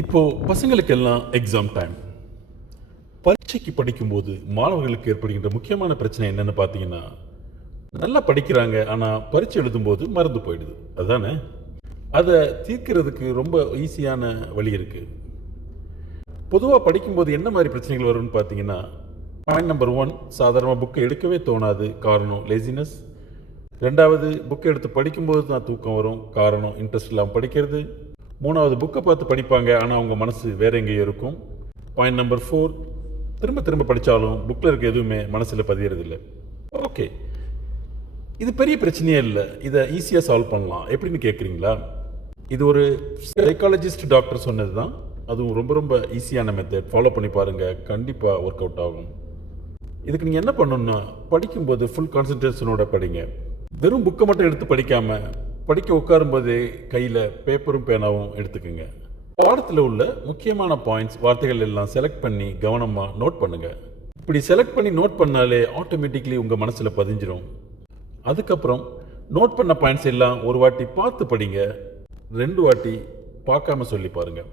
இப்போ பசங்களுக்கெல்லாம் exam time பரீட்சைக்கு படிக்கும்போது மாணவர்களுக்கு ஏற்படுகின்ற முக்கியமான பிரச்சனை என்னன்னு பார்த்தீங்கன்னா நல்லா படிக்கிறாங்க ஆனால் பரீட்சை எழுதும்போது மறந்து போயிடுது. அதுதானே? அதை தீர்க்கிறதுக்கு ரொம்ப ஈஸியான வழி இருக்கு. பொதுவாக படிக்கும்போது என்ன மாதிரி பிரச்சனைகள் வரும்னு பார்த்தீங்கன்னா பாயிண்ட் நம்பர் ஒன் சாதாரணமாக புக்கை எடுக்கவே தோணாது காரணம் லேசினஸ் ரெண்டாவது புக்கை எடுத்து படிக்கும்போது தான் தூக்கம் வரும் காரணம் இன்ட்ரெஸ்ட் இல்லாமல் படிக்கிறது. மூணாவது புக்கை பார்த்து படிப்பாங்க ஆனால் அவங்க மனசு வேறு எங்கேயோ இருக்கும். பாயிண்ட் நம்பர் ஃபோர் திரும்ப திரும்ப படித்தாலும் புக்கில் இருக்க எதுவுமே மனசில் பதியறதில்லை. ஓகே இது பெரிய பிரச்சனையே இல்லை. இதை ஈஸியாக சால்வ் பண்ணலாம். எப்படின்னு கேட்குறீங்களா இது ஒரு சைக்காலஜிஸ்ட் டாக்டர் சொன்னது தான் அதுவும் ரொம்ப ரொம்ப ஈஸியான மெத்தட் ஃபாலோ பண்ணி பாருங்கள் கண்டிப்பாக ஒர்க் அவுட் ஆகும். இதுக்கு நீங்கள் என்ன பண்ணணும்னா படிக்கும்போது ஃபுல் கான்சன்ட்ரேஷனோட படிங்க. வெறும் புக்கை மட்டும் எடுத்து படிக்காமல் படிக்க உட்காரும்போது கையில் பேப்பரும் பேனாவும் எடுத்துக்கோங்க. பாடத்தில் உள்ள முக்கியமான பாயிண்ட்ஸ் வார்த்தைகள் எல்லாம் செலக்ட் பண்ணி கவனமாக நோட் பண்ணுங்கள் இப்படி செலக்ட் பண்ணி நோட் பண்ணாலே ஆட்டோமேட்டிக்லி உங்கள் மனசில் பதிஞ்சிரும். அதுக்கப்புறம் நோட் பண்ண பாயிண்ட்ஸ் எல்லாம் ஒரு வாட்டி பார்த்து படிங்க. ரெண்டு வாட்டி பார்க்காம சொல்லி பாருங்கள்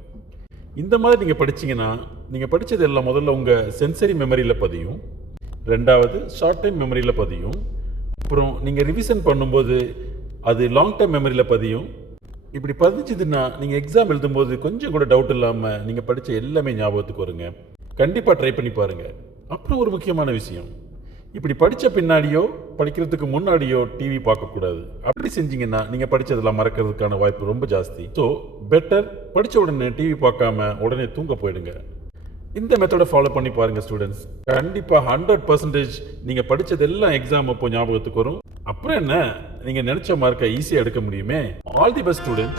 இந்த மாதிரி நீங்கள் படிச்சீங்கன்னா நீங்கள் படித்தது எல்லாம் முதல்ல உங்கள் சென்சரி மெமரியில் பதியும். ரெண்டாவது ஷார்ட் டைம் மெமரியில் பதியும். அப்புறம் நீங்கள் ரிவிஷன் பண்ணும்போது அது லாங் டைம் மெமரியில் பதியும். இப்படி பதிஞ்சதுன்னா நீங்கள் எக்ஸாம் எழுதும்போது கொஞ்சம் கூட டவுட் இல்லாமல் நீங்கள் படித்த எல்லாமே ஞாபகத்துக்கு வருங்க. கண்டிப்பாக ட்ரை பண்ணி பாருங்கள் அப்புறம் ஒரு முக்கியமான விஷயம். இப்படி படித்த பின்னாடியோ படிக்கிறதுக்கு முன்னாடியோ டிவி பார்க்கக்கூடாது அப்படி செஞ்சீங்கன்னா நீங்கள் படித்ததெல்லாம் மறக்கிறதுக்கான வாய்ப்பு ரொம்ப ஜாஸ்தி. ஸோ பெட்டர் படித்த உடனே டிவி பார்க்காம உடனே தூங்க போயிடுங்க. இந்த மெத்தடை ஃபாலோ பண்ணி பாருங்கள் ஸ்டூடெண்ட்ஸ் கண்டிப்பாக ஹண்ட்ரட் பர்சன்டேஜ் நீங்கள் படித்ததெல்லாம் எக்ஸாம் அப்போ ஞாபகத்துக்கு வரும். அப்புறம் என்ன? நீங்கள் நினச்ச மார்க்கை ஈஸியாக எடுக்க முடியுமே? All the best student